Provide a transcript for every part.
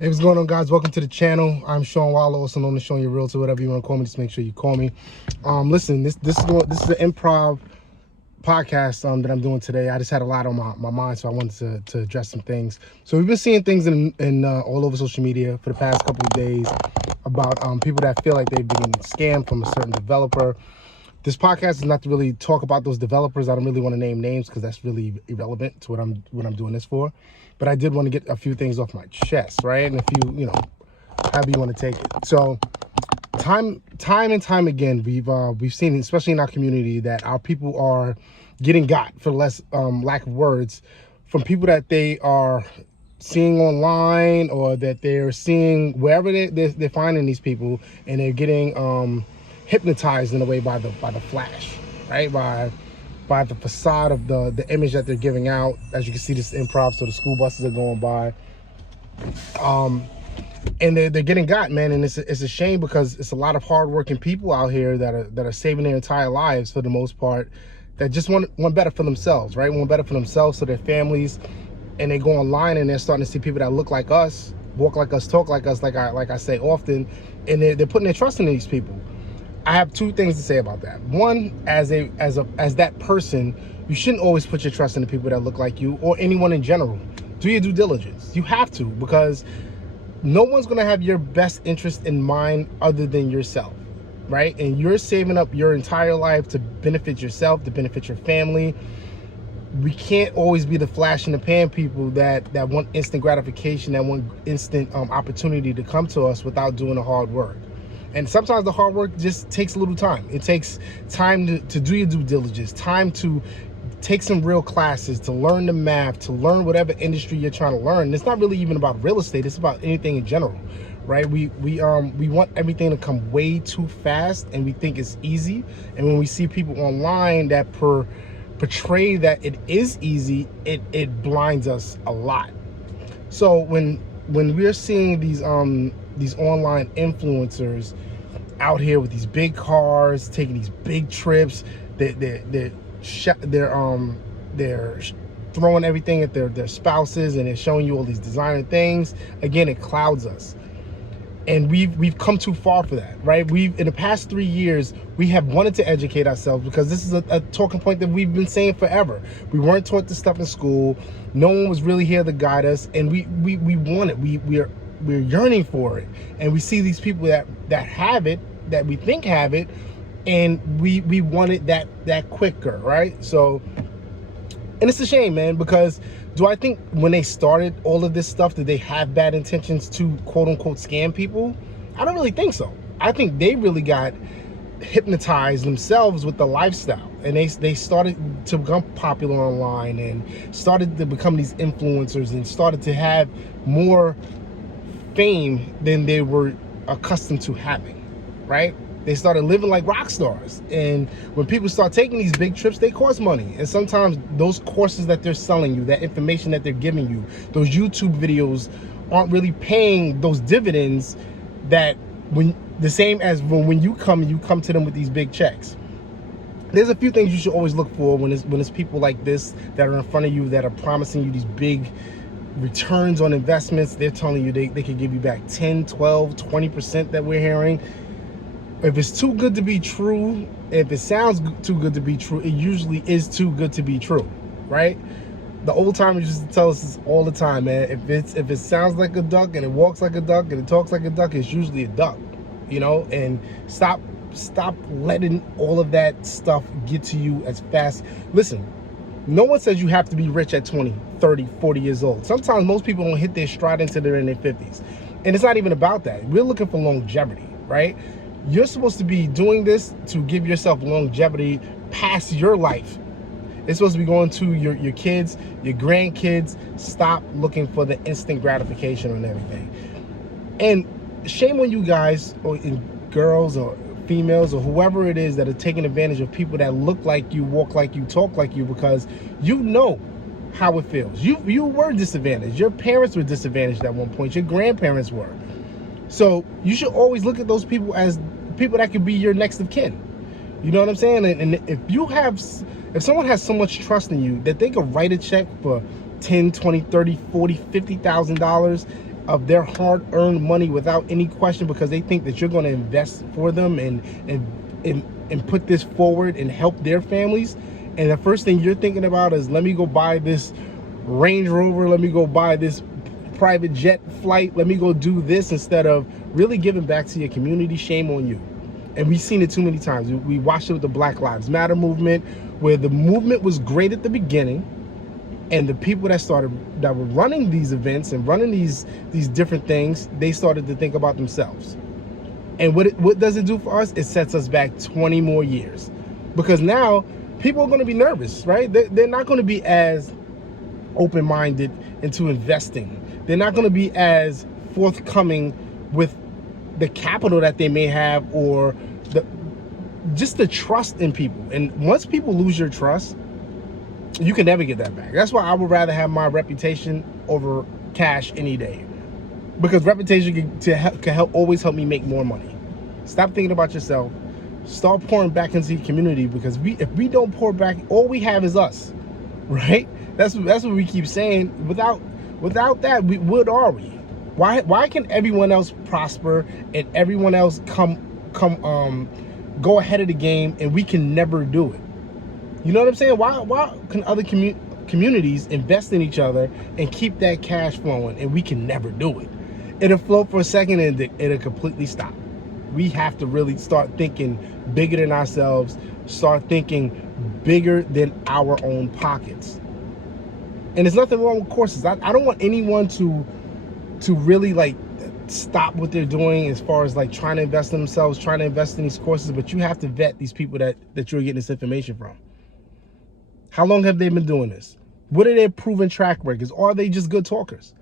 Hey, what's going on, guys? Welcome to the channel. I'm Sean Waller, also known as Sean Your Realtor, whatever you want to call me. Just make sure you call me. Listen, this is the improv podcast that I'm doing today. I just had a lot on my mind, so I wanted to address some things. So we've been seeing things in all over social media for the past couple of days about people that feel like they've been scammed from a certain developer. This podcast is not to really talk about those developers. I don't really want to name names because that's really irrelevant to what I'm doing this for. But I did want to get a few things off my chest, right? And if you however you want to take it. So time and time again, we've seen, especially in our community, that our people are getting got, for less lack of words, from people that they are seeing online or that they're seeing wherever they're finding these people, and they're getting hypnotized in a way by the flash, right? By the facade of the image that they're giving out. As you can see, this is improv, so the school buses are going by, and they're getting got, man. And it's a shame, because it's a lot of hardworking people out here that are saving their entire lives, for the most part, that just want better for themselves, right? Want better for themselves, for their families. And they go online and they're starting to see people that look like us, walk like us, talk like us, like I say often, and they're putting their trust in these people. I have two things to say about that. One, as that person, you shouldn't always put your trust in the people that look like you, or anyone in general. Do your due diligence. You have to, because no one's gonna have your best interest in mind other than yourself, right? And you're saving up your entire life to benefit yourself, to benefit your family. We can't always be the flash in the pan people that want instant gratification, that want instant opportunity to come to us without doing the hard work. And sometimes the hard work just takes a little time. It takes time to do your due diligence, time to take some real classes, to learn the math, to learn whatever industry you're trying to learn. And it's not really even about real estate, it's about anything in general, right? We want everything to come way too fast, and we think it's easy. And when we see people online that portray that it is easy, it blinds us a lot. So when we're seeing these online influencers out here with these big cars, taking these big trips, they're throwing everything at their spouses, and they're showing you all these designer things. Again, it clouds us. And we've come too far for that, right? In the past 3 years, we have wanted to educate ourselves, because this is a talking point that we've been saying forever. We weren't taught this stuff in school. No one was really here to guide us, and we want it. We're yearning for it. And we see these people that have it, that we think have it, and we want it that quicker, right? So, and it's a shame, man, because do I think when they started all of this stuff, did they have bad intentions to quote unquote scam people? I don't really think so. I think they really got hypnotized themselves with the lifestyle, and they started to become popular online, and started to become these influencers, and started to have more fame than they were accustomed to having, right? They started living like rock stars. And when people start taking these big trips, they cost money. And sometimes those courses that they're selling you, that information that they're giving you, those YouTube videos aren't really paying those dividends that the same as when you come to them with these big checks. There's a few things you should always look for when it's people like this that are in front of you, that are promising you these big returns on investments. They're telling you they could give you back 10, 12, 20% that we're hearing. If it's too good to be true, if it sounds too good to be true, it usually is too good to be true, right? The old timers used to tell us this all the time, man. If it sounds like a duck, and it walks like a duck, and it talks like a duck, it's usually a duck, and stop letting all of that stuff get to you as fast. Listen, no one says you have to be rich at 20, 30, 40 years old. Sometimes most people don't hit their stride until they're in their 50s. And it's not even about that. We're looking for longevity, right? You're supposed to be doing this to give yourself longevity past your life. It's supposed to be going to your kids, your grandkids. Stop looking for the instant gratification on everything. And shame on you guys, or girls or females or whoever it is, that are taking advantage of people that look like you, walk like you, talk like you, because you know how it feels. You were disadvantaged. Your parents were disadvantaged at one point. Your grandparents were. So you should always look at those people as people that could be your next of kin. You know what I'm saying? And if someone has so much trust in you that they could write a check for 10, 20, 30, 40, $50,000, of their hard-earned money without any question, because they think that you're going to invest for them and put this forward and help their families. And the first thing you're thinking about is, let me go buy this Range Rover, let me go buy this private jet flight, let me go do this, instead of really giving back to your community. Shame on you. And we've seen it too many times. We watched it with the Black Lives Matter movement, where the movement was great at the beginning, and the people that were running these events and running these different things, they started to think about themselves. And what does it do for us? It sets us back 20 more years, because now people are going to be nervous, right? They're not going to be as open-minded into investing. They're not going to be as forthcoming with the capital that they may have, or just the trust in people. And once people lose your trust, you can never get that back. That's why I would rather have my reputation over cash any day, because reputation can always help me make more money. Stop thinking about yourself. Start pouring back into your community, because if we don't pour back, all we have is us, right? That's what we keep saying. Without that, what are we? Why can everyone else prosper and everyone else go ahead of the game, and we can never do it? You know what I'm saying? Why can other communities invest in each other and keep that cash flowing, and we can never do it? It'll flow for a second and it'll completely stop. We have to really start thinking bigger than ourselves, start thinking bigger than our own pockets. And there's nothing wrong with courses. I don't want anyone to really like stop what they're doing as far as like trying to invest in themselves, trying to invest in these courses, but you have to vet these people that you're getting this information from. How long have they been doing this? What are their proven track records? Or are they just good talkers?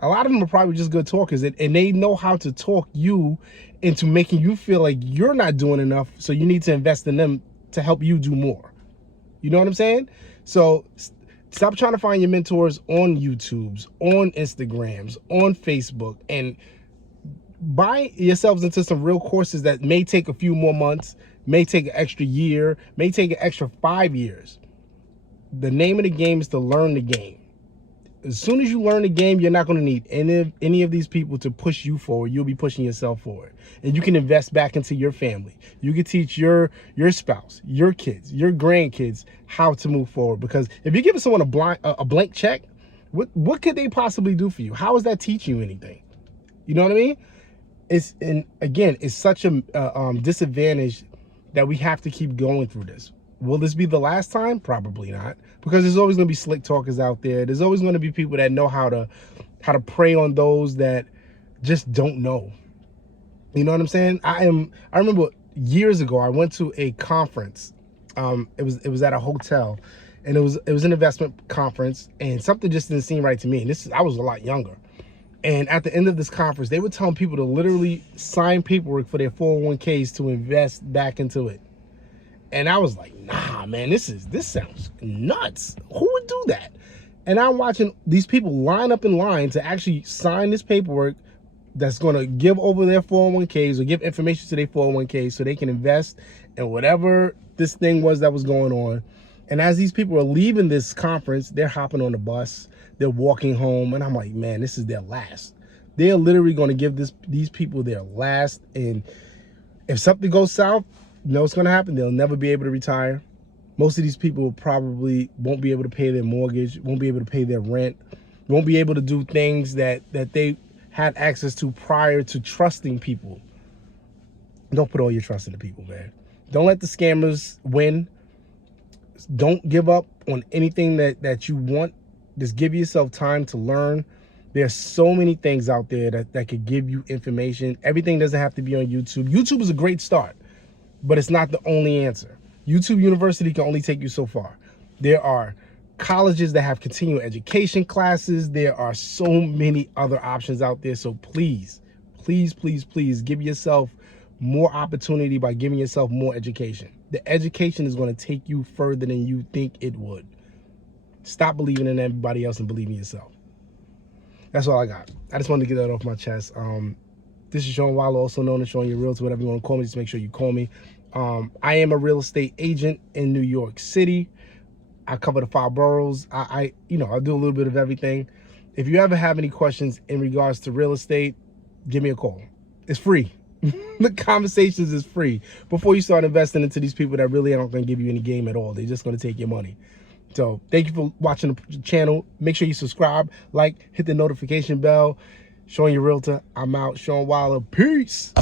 A lot of them are probably just good talkers, and they know how to talk you into making you feel like you're not doing enough, so you need to invest in them to help you do more. You know what I'm saying? So stop trying to find your mentors on YouTubes, on Instagrams, on Facebook, and buy yourselves into some real courses that may take a few more months, may take an extra year, may take an extra 5 years. The name of the game is to learn the game. As soon as you learn the game, you're not going to need any of these people to push you forward. You'll be pushing yourself forward. And you can invest back into your family. You can teach your spouse, your kids, your grandkids how to move forward. Because if you're giving someone a blank check, what could they possibly do for you? How is that teaching you anything? You know what I mean? It's such a disadvantage that we have to keep going through this. Will this be the last time? Probably not, because there's always going to be slick talkers out there. There's always going to be people that know how to prey on those that just don't know. You know what I'm saying? I remember years ago, I went to a conference. It was at a hotel, and it was an investment conference, and something just didn't seem right to me. And I was a lot younger. And at the end of this conference, they were telling people to literally sign paperwork for their 401ks to invest back into it. And I was like, nah, man, this sounds nuts. Who would do that? And I'm watching these people line up in line to actually sign this paperwork that's going to give over their 401ks or give information to their 401ks so they can invest in whatever this thing was that was going on. And as these people are leaving this conference, they're hopping on the bus, they're walking home, and I'm like, man, this is their last. They're literally going to give these people their last. And if something goes south, you know what's going to happen? They'll never be able to retire. Most of these people probably won't be able to pay their mortgage, won't be able to pay their rent, won't be able to do things that they had access to prior to trusting people. Don't put all your trust into people, man. Don't let the scammers win. Don't give up on anything that you want. Just give yourself time to learn. There's so many things out there that could give you information. Everything doesn't have to be on YouTube. YouTube is a great start, but it's not the only answer. YouTube University can only take you so far. There are colleges that have continuing education classes. There are so many other options out there. So please, please, please, please give yourself more opportunity by giving yourself more education. The education is going to take you further than you think it would. Stop believing in everybody else and believe in yourself. That's all I got. I just wanted to get that off my chest. This is Sean Wallo, also known as Sean Your Realtor, whatever you want to call me. Just make sure you call me. I am a real estate agent in New York City. I cover the 5 boroughs. I do a little bit of everything. if you ever have any questions in regards to real estate, give me a call. It's free. The conversations is free before you start investing into these people that really aren't going to give you any game at all. They're just going to take your money. So thank you for watching the channel. Make sure you subscribe, like, hit the notification bell. Sean, your realtor. I'm out. Sean Wilder. Peace.